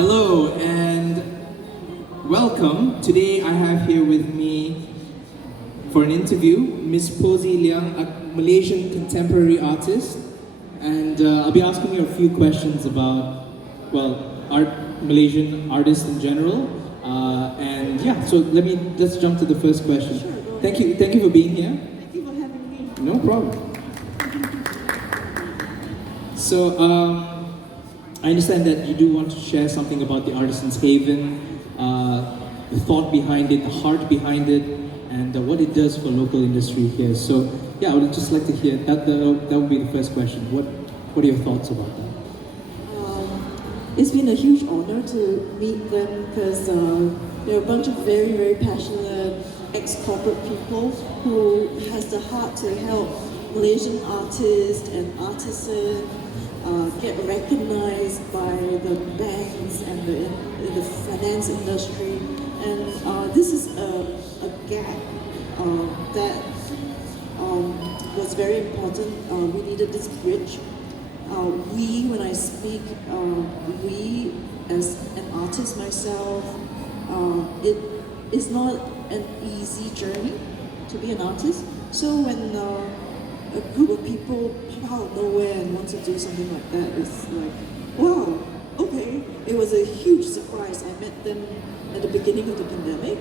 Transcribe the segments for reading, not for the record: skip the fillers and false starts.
Hello and welcome. Today I have here with me for an interview Miss Poesy Liang, a Malaysian contemporary artist, and I'll be asking you a few questions about, Malaysian artists in general. And yeah, so let's jump to the first question. Sure, go ahead. Thank you for being here. Thank you for having me. No problem. So, I understand that you do want to share something about the Artisan's Haven, the thought behind it, the heart behind it, and what it does for local industry here. So, yeah, I would just like to hear that. That would be the first question. What are your thoughts about that? It's been a huge honor to meet them because they're a bunch of very, very passionate ex-corporate people who has the heart to help Malaysian artists and artisans get recognized by the banks and the finance industry. And this is a gap that was very important. We needed this bridge. When I speak, we as an artist myself, it is not an easy journey to be an artist. So when a group of people pop out of nowhere and want to do something like that, it's like, wow, okay. It was a huge surprise. I met them at the beginning of the pandemic.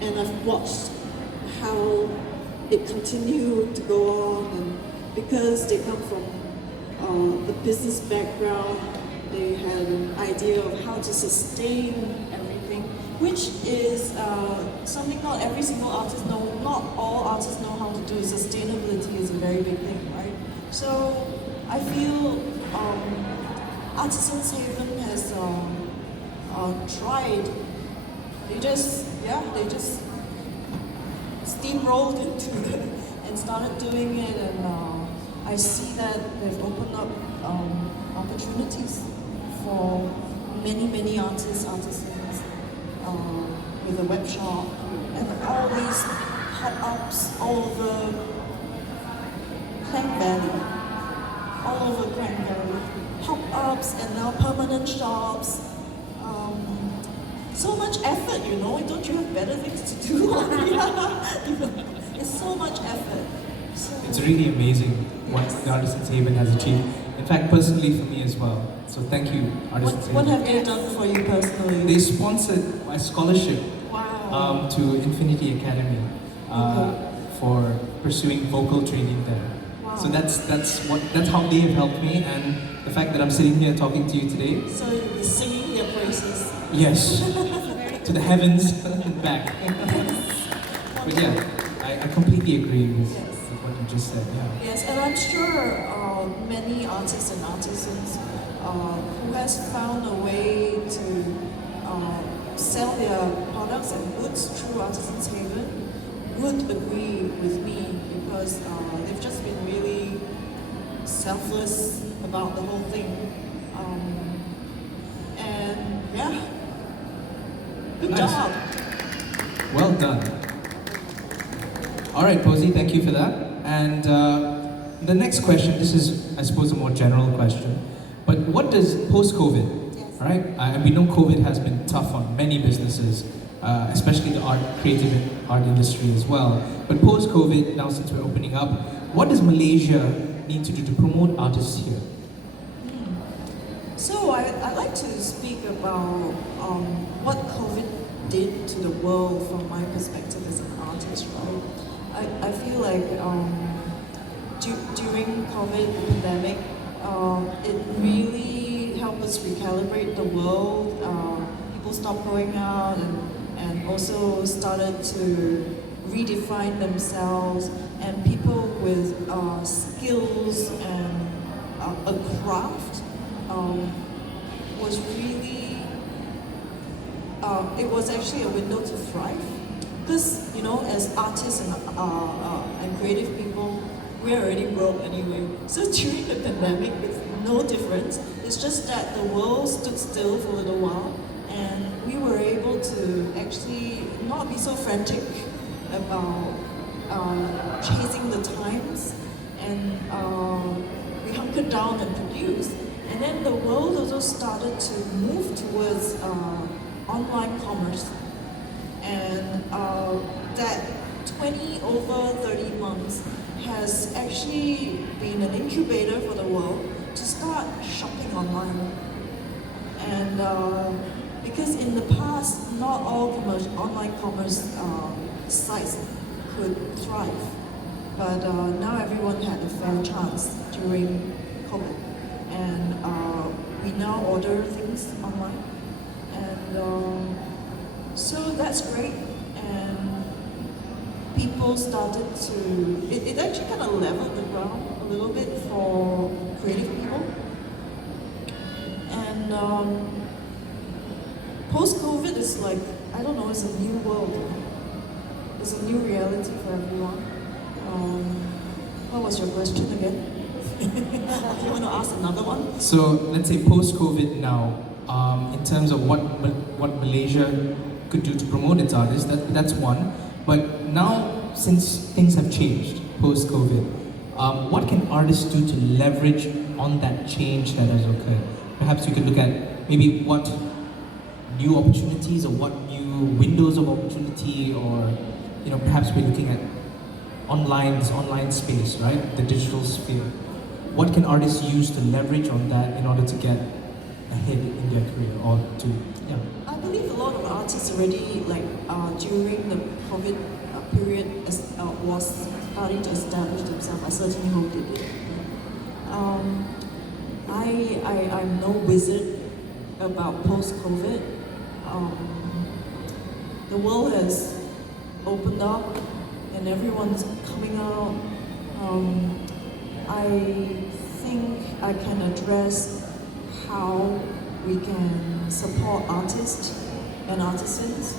And I've watched how it continued to go on, and because they come from the business background, they had an idea of how to sustain everything, which is something not every single artist know. Not all artists know how to do. Sustainability is a very big thing, right? So I feel Artisan's Haven has tried. They just steamrolled into it and started doing it, and I see that they've opened up opportunities for many artists, artisans with a web shop and all these pop-ups all over Klang Valley, pop-ups and now permanent shops. So much effort, don't you have better things to do? It's so much effort. It's really amazing what the Artisan's Haven has achieved. In fact, personally for me as well. So thank you, Artisan's Haven. What have they done for you personally? They sponsored my scholarship to Infinity Academy for pursuing vocal training there. Wow. So that's how they have helped me, and the fact that I'm sitting here talking to you today. So you'll be singing their praises. Yes, to the heavens and back. But yeah, I completely agree with what you just said. Yeah. Yes, and I'm sure many artists and artisans who has found a way to sell their products and goods through Artisan's Haven would agree with me, because they've just been really selfless about the whole thing. And yeah, good job. Well done. All right, Poesy, thank you for that. And the next question, this is, I suppose, a more general question, but what does post-COVID, Yes. all right? And we know COVID has been tough on many businesses, especially the creative art industry as well. But post-COVID, now since we're opening up, what does Malaysia need to do to promote artists here? So I'd like to speak about what COVID did to the world from my perspective as an artist, right? I feel like during COVID, the pandemic, it really helped us recalibrate the world. People stopped going out and also started to redefine themselves, and people with skills and a craft was really, it was actually a window to thrive. Because, as artists and creative people, we're already broke anyway. So during the pandemic, it's no difference. It's just that the world stood still for a little while, and we were able to actually not be so frantic about chasing the times, and we hunkered it down and produce. And then the world also started to move towards online commerce. And that 20 over 30 months has actually been an incubator for the world to start shopping online. And because in the past, not all online commerce sites could thrive, but now everyone had a fair chance during COVID. And we now order things online. And so that's great. And people started to, it actually kind of leveled the ground a little bit for creative people. And post-COVID is like, I don't know, it's a new world. It's a new reality for everyone. What was your question again? You want to ask another one? So let's say post-COVID now, in terms of what Malaysia could do to promote its artists, that's one. But now, since things have changed post-COVID, what can artists do to leverage on that change that has occurred? Perhaps you could look at maybe what new opportunities or what new windows of opportunity, or perhaps we're looking at this online space, right? The digital sphere. What can artists use to leverage on that in order to get ahead in their career, or to, yeah? I believe a lot of artists already, during the COVID period, was starting to establish themselves. I certainly hope they did. I'm no wizard about post-COVID. The world has opened up and everyone's coming out. I think I can address how we can support artists and artisans.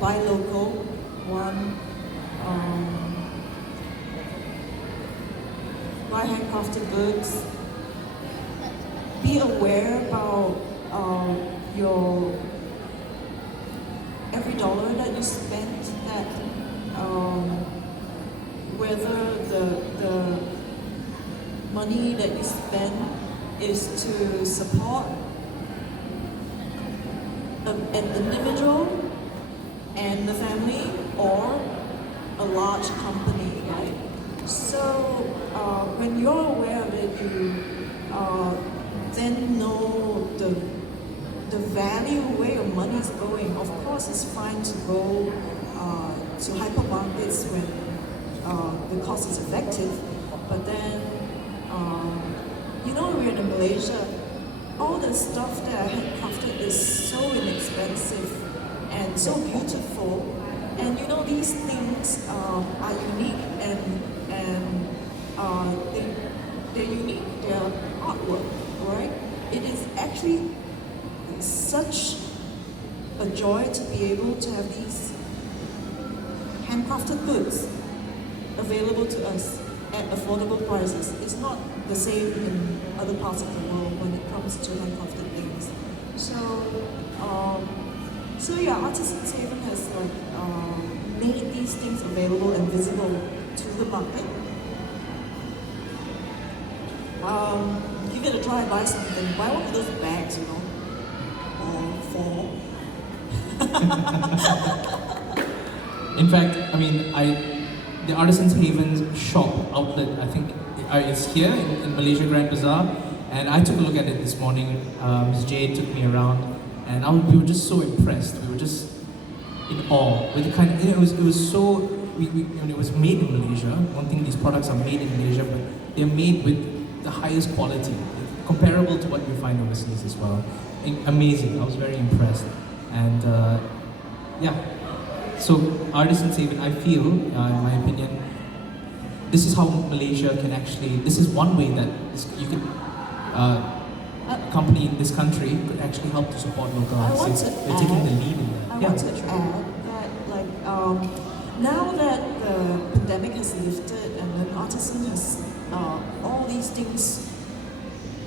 Buy local, one. Buy handcrafted goods. Be aware about your every dollar that you spend, that whether the money that you spend is to support an individual and the family, or a large company, right? So when you're aware of it, you then know the value where your money is going. Of course, it's fine to go to hypermarkets when the cost is effective, but then we're in Malaysia. All the stuff that are handcrafted is so inexpensive and so beautiful, and these things are unique, and they're unique. They're artwork, right? It is actually such a joy to be able to have these handcrafted goods available to us at affordable prices. It's not the same in other parts of the world when it comes to handcrafted things. So yeah, Artisans Haven has made these things available and visible to the market. Give it a try, buy something. Buy one of those bags, or 4. In fact, the Artisans Haven shop outlet, I think, is here in Malaysia Grand Bazaar, and I took a look at it this morning. Ms. Jade took me around, and we were just so impressed. We were just in awe with the kind of, it was so, it was made in Malaysia. One thing, these products are made in Malaysia, but they're made with the highest quality, comparable to what you find overseas as well. Amazing. I was very impressed, and so Artisans Haven, I feel, in my opinion, this is how Malaysia can actually, this is one way that you can, a company in this country could actually help to support local artists. They're taking the lead in that. I want to add that, now that the pandemic has lifted and then Artisan has all these things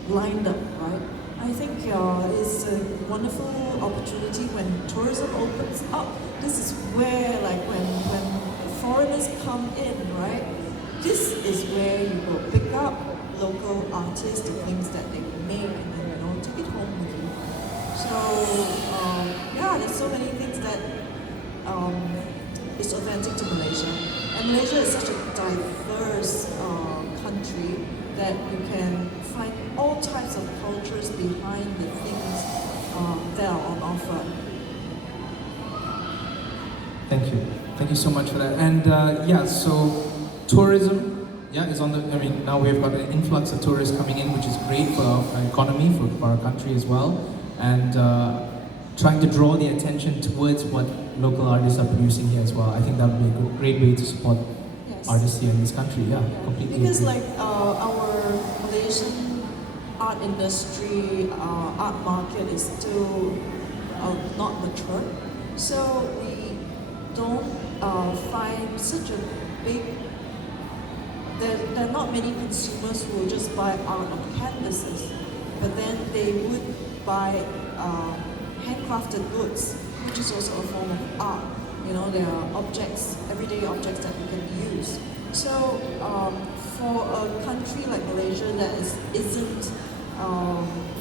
lined up, right? I think it's a wonderful opportunity when tourism opens up. This is where, when foreigners come in, right? this is where you will pick up local artists, the things that they make, and then take it home with you. So yeah, there's so many things that is authentic to Malaysia, and Malaysia is such a diverse country that you can find all types of cultures behind the things that are on offer. Thank you so much for that. And so tourism, is on the. I mean, now we've got an influx of tourists coming in, which is great for our economy, for our country as well, and trying to draw the attention towards what local artists are producing here as well. I think that would be a great way to support artists here in this country. Yeah, completely. Because agree. our Malaysian art industry, art market is still not mature, so we don't find such a big. There are not many consumers who will just buy art on canvases, but then they would buy handcrafted goods, which is also a form of art. There are objects, everyday objects that you can use. So for a country like Malaysia that isn't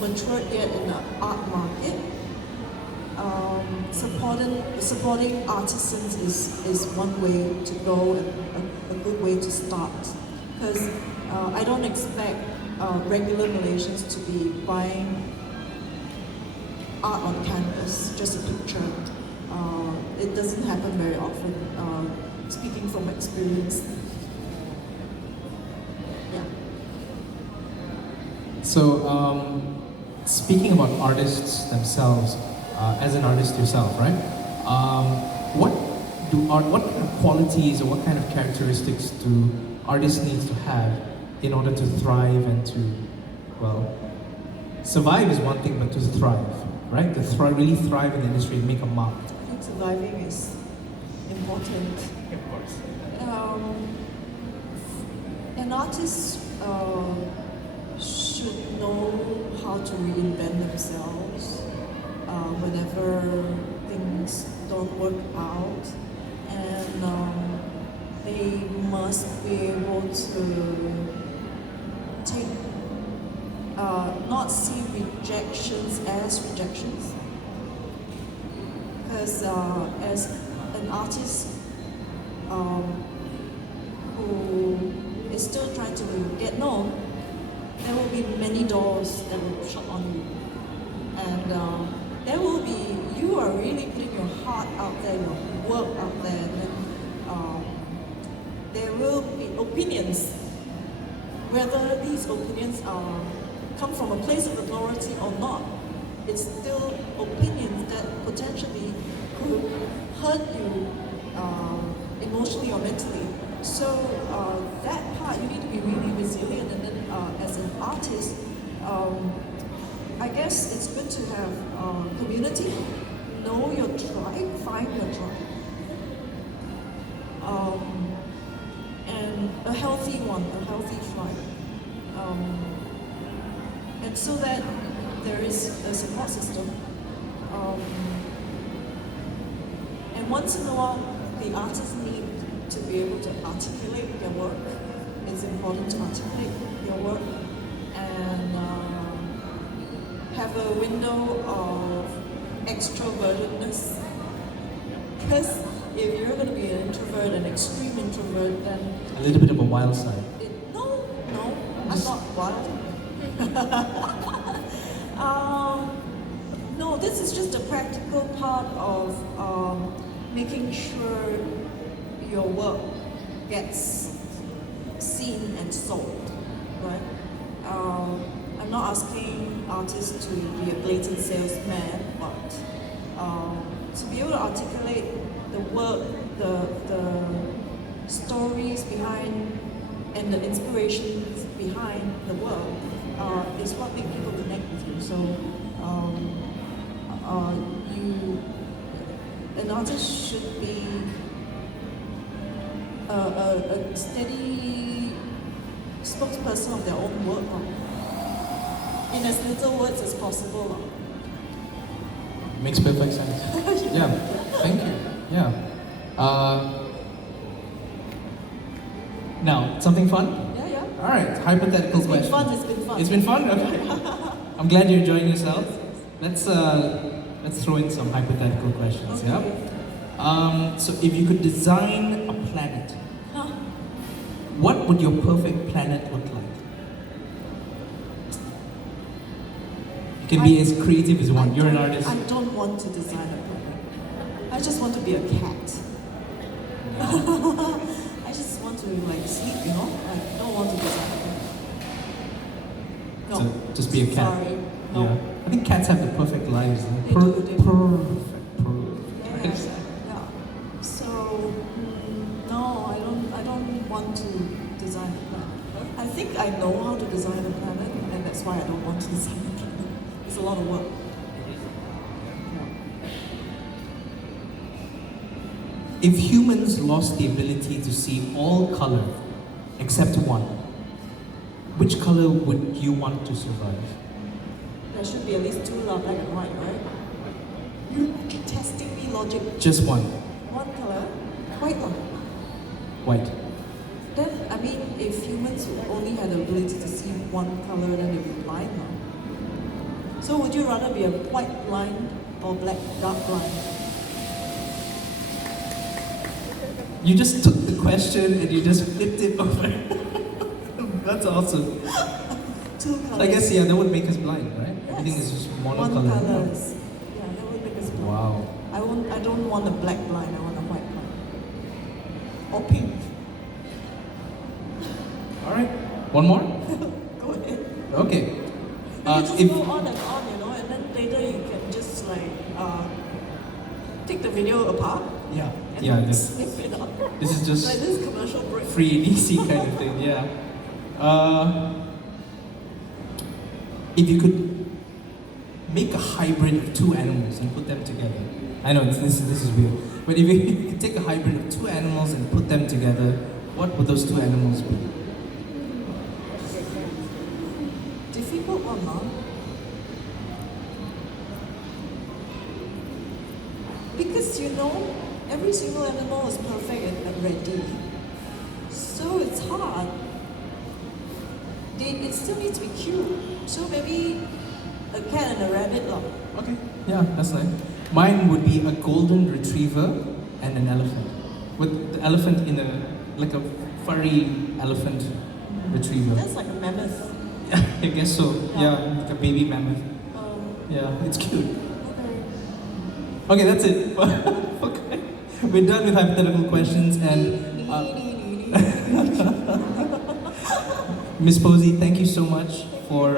matured yet in the art market, supporting artisans is one way to go and a good way to start. Because I don't expect regular Malaysians to be buying art on canvas, just a picture. It doesn't happen very often, speaking from experience. Yeah. So, speaking about artists themselves, as an artist yourself, right? What kind of qualities or what kind of characteristics do artists need to have in order to thrive and to, survive is one thing, but to thrive, right? To really thrive in the industry and make a mark. I think surviving is important. Of course. An artist should know how to reinvent themselves whenever things don't work out, and they must be able to take not see rejections as rejections, because as an artist who is still trying to get known, there will be many doors that will shut on you, and there will be, you are really putting your heart out there, your work out there, and then there will be opinions. Whether these opinions come from a place of authority or not, it's still opinions that potentially could hurt you emotionally or mentally. So that part, you need to be really resilient, and then as an artist, I guess it's good to have community, know your tribe, find your tribe, and a healthy one, a healthy tribe, and so that there is a support system. And once in a while, the artists need to be able to articulate their work. It's important to articulate your work and have a window of extrovertedness. Because if you're going to be an introvert, an extreme introvert, then A little bit of a wild side. No, I'm not wild. No, this is just a practical part of making sure your work gets seen and sold, right? I'm not asking artists to be a blatant salesman, but to be able to articulate the work, the stories behind and the inspirations behind the work is what makes people connect with you. So an artist should be a steady spokesperson of their own work, in as little words as possible. Makes perfect sense. Yeah, thank you. Yeah. Now, something fun? Yeah, yeah. All right, hypothetical It's question. been fun, it's been fun. It's been fun? Okay. I'm glad you're enjoying yourself. Let's throw in some hypothetical questions, Okay. yeah? So if you could design a planet, Huh? what would your perfect planet look like? You can be as creative as you want. You're an artist. I don't want to design a planet. I just want to be a cat. I just want to like sleep, you know? I don't want to design a planet. No. So just be a cat. Sorry. No. Yeah. I think cats have the perfect lives. They do, they do. Perfect. Yes. Yeah. So no, I don't want to design a planet. I think I know how to design a planet, and that's why I don't want to design a planet. It's a lot of work. If humans lost the ability to see all color except one, which color would you want to survive? There should be at least two black and white, right? You're testing me logic. Just one. One color, white one. White. Then, I mean, if humans only had the ability to see one color, then they'd be blind now. So would you rather be a white blind or black dark blind? You just took the question and you just flipped it over. That's awesome. Two colors. I guess, yeah, that would make us blind, right? Yes. Everything is just One monocolor. colors. Yeah, that would make us blind. Wow. I don't want a black blind, I want a white blind. Or pink. All right. One more? Go ahead. Okay. You can just go on, you know, and then later you can just like take the video apart Yeah. and Yeah. snip it up. This is just Like this commercial break. free and easy kind of thing. Yeah. If you could make a hybrid of two animals and put them together. I know this is weird, but if you could take a hybrid of two animals and put them together, what would those two animals be? Difficult one, huh? Because you know, every single animal is perfect and ready. So it's hard. It still needs to be cute. So maybe a cat and a rabbit lah. Okay. Yeah, that's nice. Mine would be a golden retriever and an elephant. With the elephant in like a furry elephant retriever. That's like a mammoth. I guess so. Yeah, like a baby mammoth. Yeah, it's cute. Okay. Okay, that's it. Okay. We're done with hypothetical questions and Miss Poesy, thank you so much for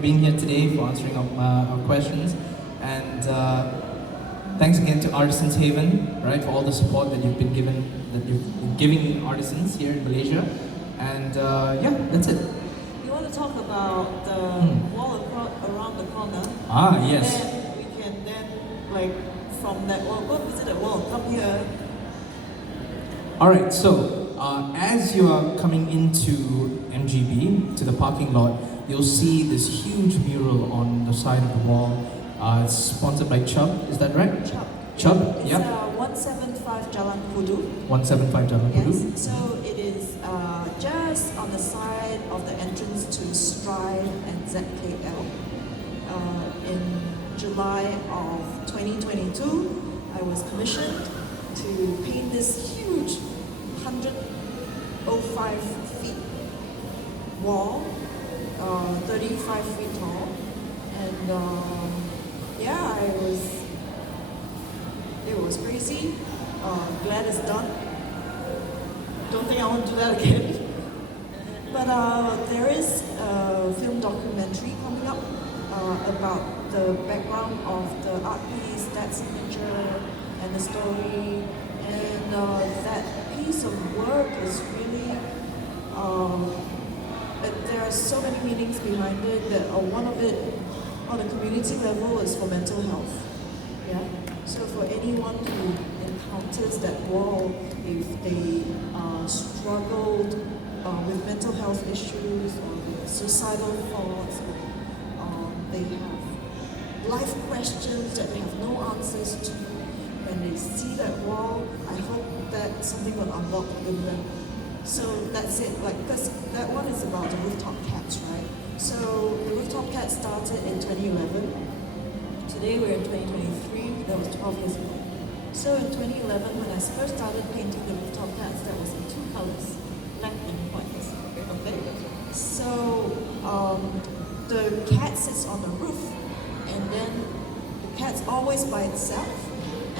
being here today, for answering our questions, and thanks again to Artisans Haven, right, for all the support that you've been giving artisans here in Malaysia, and yeah, that's it. You want to talk about the wall around the corner? Ah, yes. Then we can like from that wall, go visit that wall, come here. All right, so as you are coming into MGB, to the parking lot, you'll see this huge mural on the side of the wall. It's sponsored by Chubb, is that right? Chubb, It's yeah. 175 Jalan Kudu. 175 Jalan Kudu. Yes, so it is just on the side of the entrance to Strive and ZKL. In July of 2022, I was commissioned to paint this huge 105 feet wall, 35 feet tall, and yeah, it was crazy. Glad it's done. Don't think I want to do that again. But there is a film documentary coming up about the background of the art piece, that signature, and the story. And that piece of work is really, there are so many meanings behind it that one of it on a community level is for mental health. Yeah. So for anyone who encounters that wall, if they struggled with mental health issues or with suicidal thoughts, they have life questions that they have no answers to, when they see that wall, I hope that something will unlock in them. So that's it. Like that one is about the rooftop cats, right? So the rooftop cat started in 2011. Today we're in 2023. That was 12 years ago. So in 2011, when I first started painting the rooftop cats, that was in two colors, black and white. Okay. So the cat sits on the roof, and then the cat's always by itself,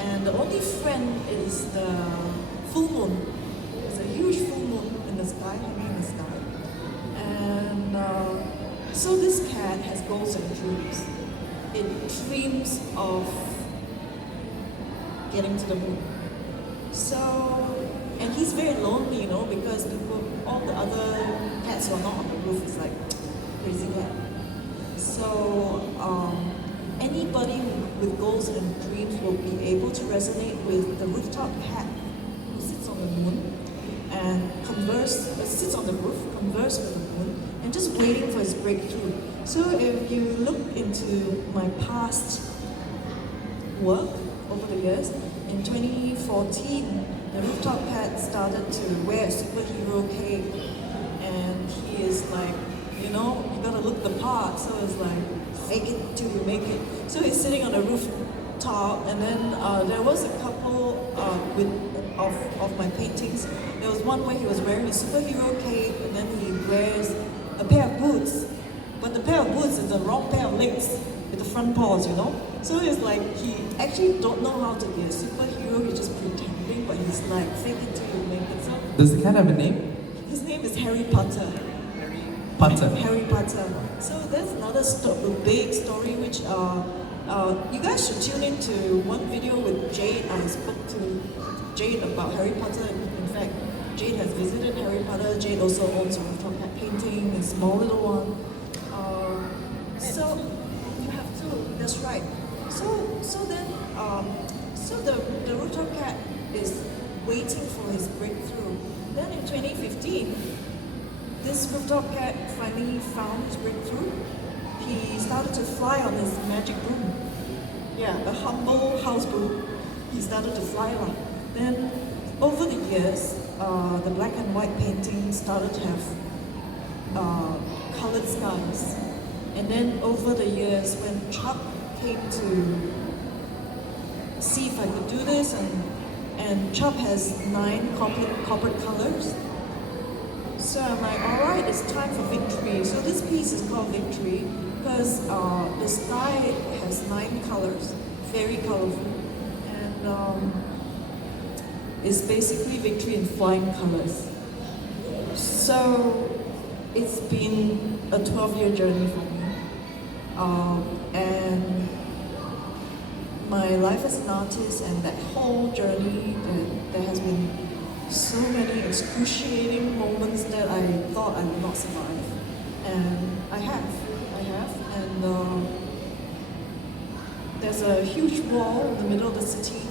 and the only friend is the full moon. There's a huge full moon in the sky, hanging in the sky, and so this cat has goals and dreams. It dreams of getting to the moon. So, and he's very lonely, because all the other cats who are not on the roof is like crazy cat. So, anybody with goals and dreams will be able to resonate with the rooftop cat who sits on the moon and sits on the roof, converse with the moon, and just waiting for his breakthrough. So if you look into my past work over the years, in 2014, the rooftop cat started to wear a superhero cape, and he is like, you gotta look the part, so it's like, fake it till you make it. So he's sitting on the rooftop, and then there was a couple of my paintings. There was one where he was wearing a superhero cape, and then he wears a pair of boots, but the pair of boots is the wrong pair of legs with the front paws, So it's like he actually don't know how to be a superhero. He's just pretending, but he's like fake it till you make it. So Does the cat have a name? his name is Harry Potter. Harry Potter. So that's another big story which you guys should tune into one video with Jade. I spoke to Jade about Harry Potter. In fact, Jade has visited Harry Potter. Jade also owns a rooftop cat painting, a small little one. So you have to. That's right. So then the rooftop cat is waiting for his breakthrough. Then in 2015, this rooftop cat finally found his breakthrough. He started to fly on his magic broom. Yeah, a humble house broom. He started to fly around. Then, over the years, the black and white painting started to have colored skies. And then over the years, when Chuck came to see if I could do this, and Chuck has 9 corporate colors. So I'm like, all right, it's time for victory. So this piece is called Victory because the sky has 9 colors, very colorful, and it's basically victory in flying colors. So it's been a 12-year journey for me, and my life as an artist and that whole journey, there has been so many excruciating moments that I thought I would not survive, and I have, and there's a huge wall in the middle of the city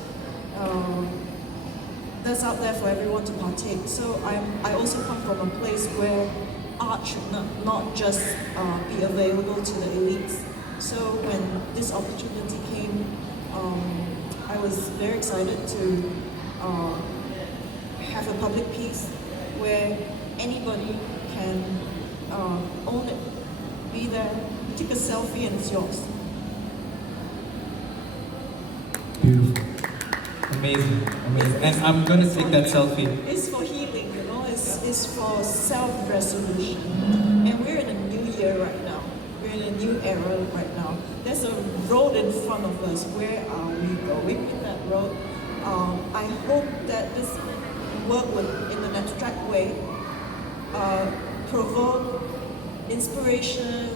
that's out there for everyone to partake. So I also come from a place where art should not just be available to the elites. So when this opportunity came, I was very excited to have a public piece where anybody can own it, be there, take a selfie, and it's yours. Beautiful. Amazing. And I'm going to take that selfie. It's for healing, it's for self-resolution. And we're in a new year right now. We're in a new era right now. There's a road in front of us. Where are we going in that road? I hope that this work would, in an abstract way, provoke inspiration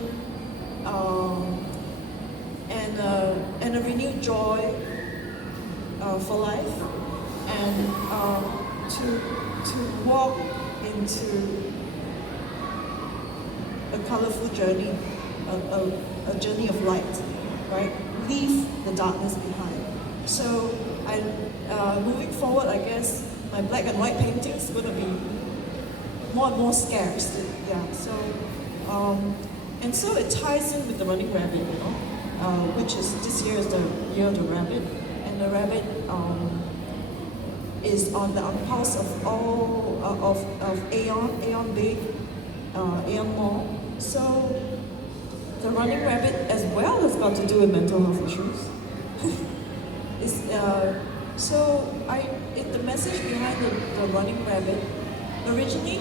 and a renewed joy for life, and to walk into a colorful journey, a journey of light, right? Leave the darkness behind. So moving forward, I guess my black and white paintings are going to be more and more scarce. Yeah. So and so it ties in with the running rabbit, which is this year is the year of the rabbit, and the rabbit is on the impulse of all of Aeon Big, Aeon Mall. So the running rabbit as well has got to do with mental health issues. The message behind the running rabbit, originally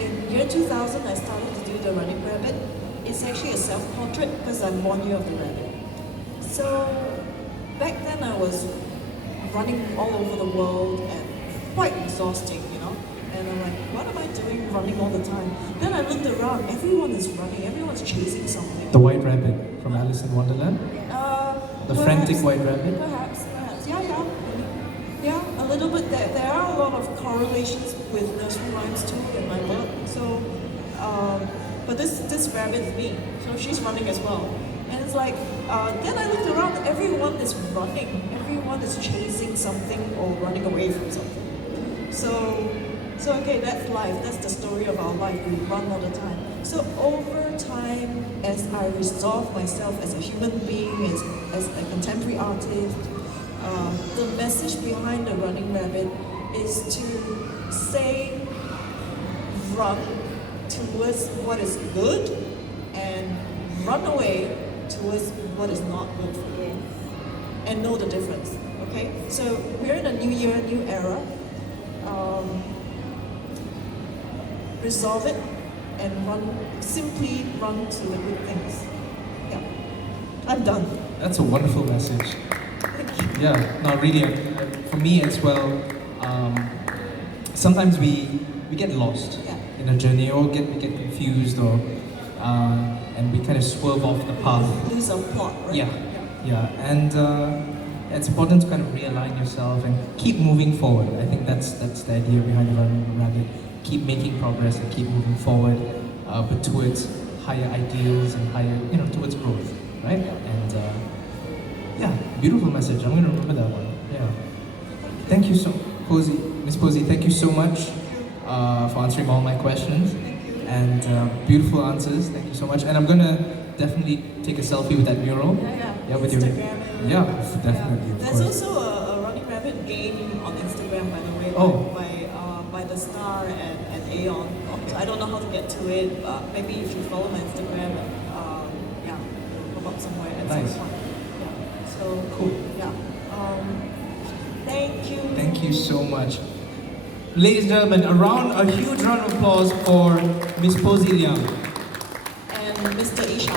in year 2000 I started to do the running rabbit. It's actually a self-portrait because I'm 1 year of the rabbit. So back then I was running all over the world and quite exhausting, you know. And I'm like, what am I doing running all the time? Then I looked around, everyone is running, everyone's chasing something. The White Rabbit from Alice in Wonderland? The frantic White Rabbit? Perhaps. Yeah, a little bit. There are a lot of correlations with nursery rhymes too in my work. So, but this rabbit is me, so she's running as well. And it's like, then I looked around, everyone is running. Everyone is chasing something or running away from something. So okay, that's life. That's the story of our life. We run all the time. So over time, as I resolve myself as a human being, as a contemporary artist, the message behind the running rabbit is to say, run towards what is good and run away towards what is not good for you, and know the difference. Okay, so we're in a new year, new era. Resolve it and simply run to the good things. Yeah, I'm done. That's a wonderful message. Yeah, no, really, for me as well, sometimes we get lost in a journey, or we get confused, or and we kind of swerve off the path. Lose our plot, right? Yeah, and it's important to kind of realign yourself and keep moving forward. I think that's the idea behind the Running Rabbit. Keep making progress and keep moving forward, but towards higher ideals and higher, towards growth, right? And yeah, beautiful message. I'm going to remember that one. Yeah. Thank you so, Poesy, Miss Poesy. Thank you so much for answering all my questions and beautiful answers. Thank you so much. And I'm going to definitely take a selfie with that mural. Yeah, with Instagram. Yeah, definitely. Yeah. There's also a Running Rabbit game on Instagram, by the way. Oh. By the Star and Aeon. So I don't know how to get to it. Maybe if you follow my Instagram, it'll pop up somewhere at Nice. some point. Yeah. So Cool. Yeah. Thank you. Thank you so much. Ladies and gentlemen, a huge round of applause for Miss Poesy Liang. And Mr. Isha.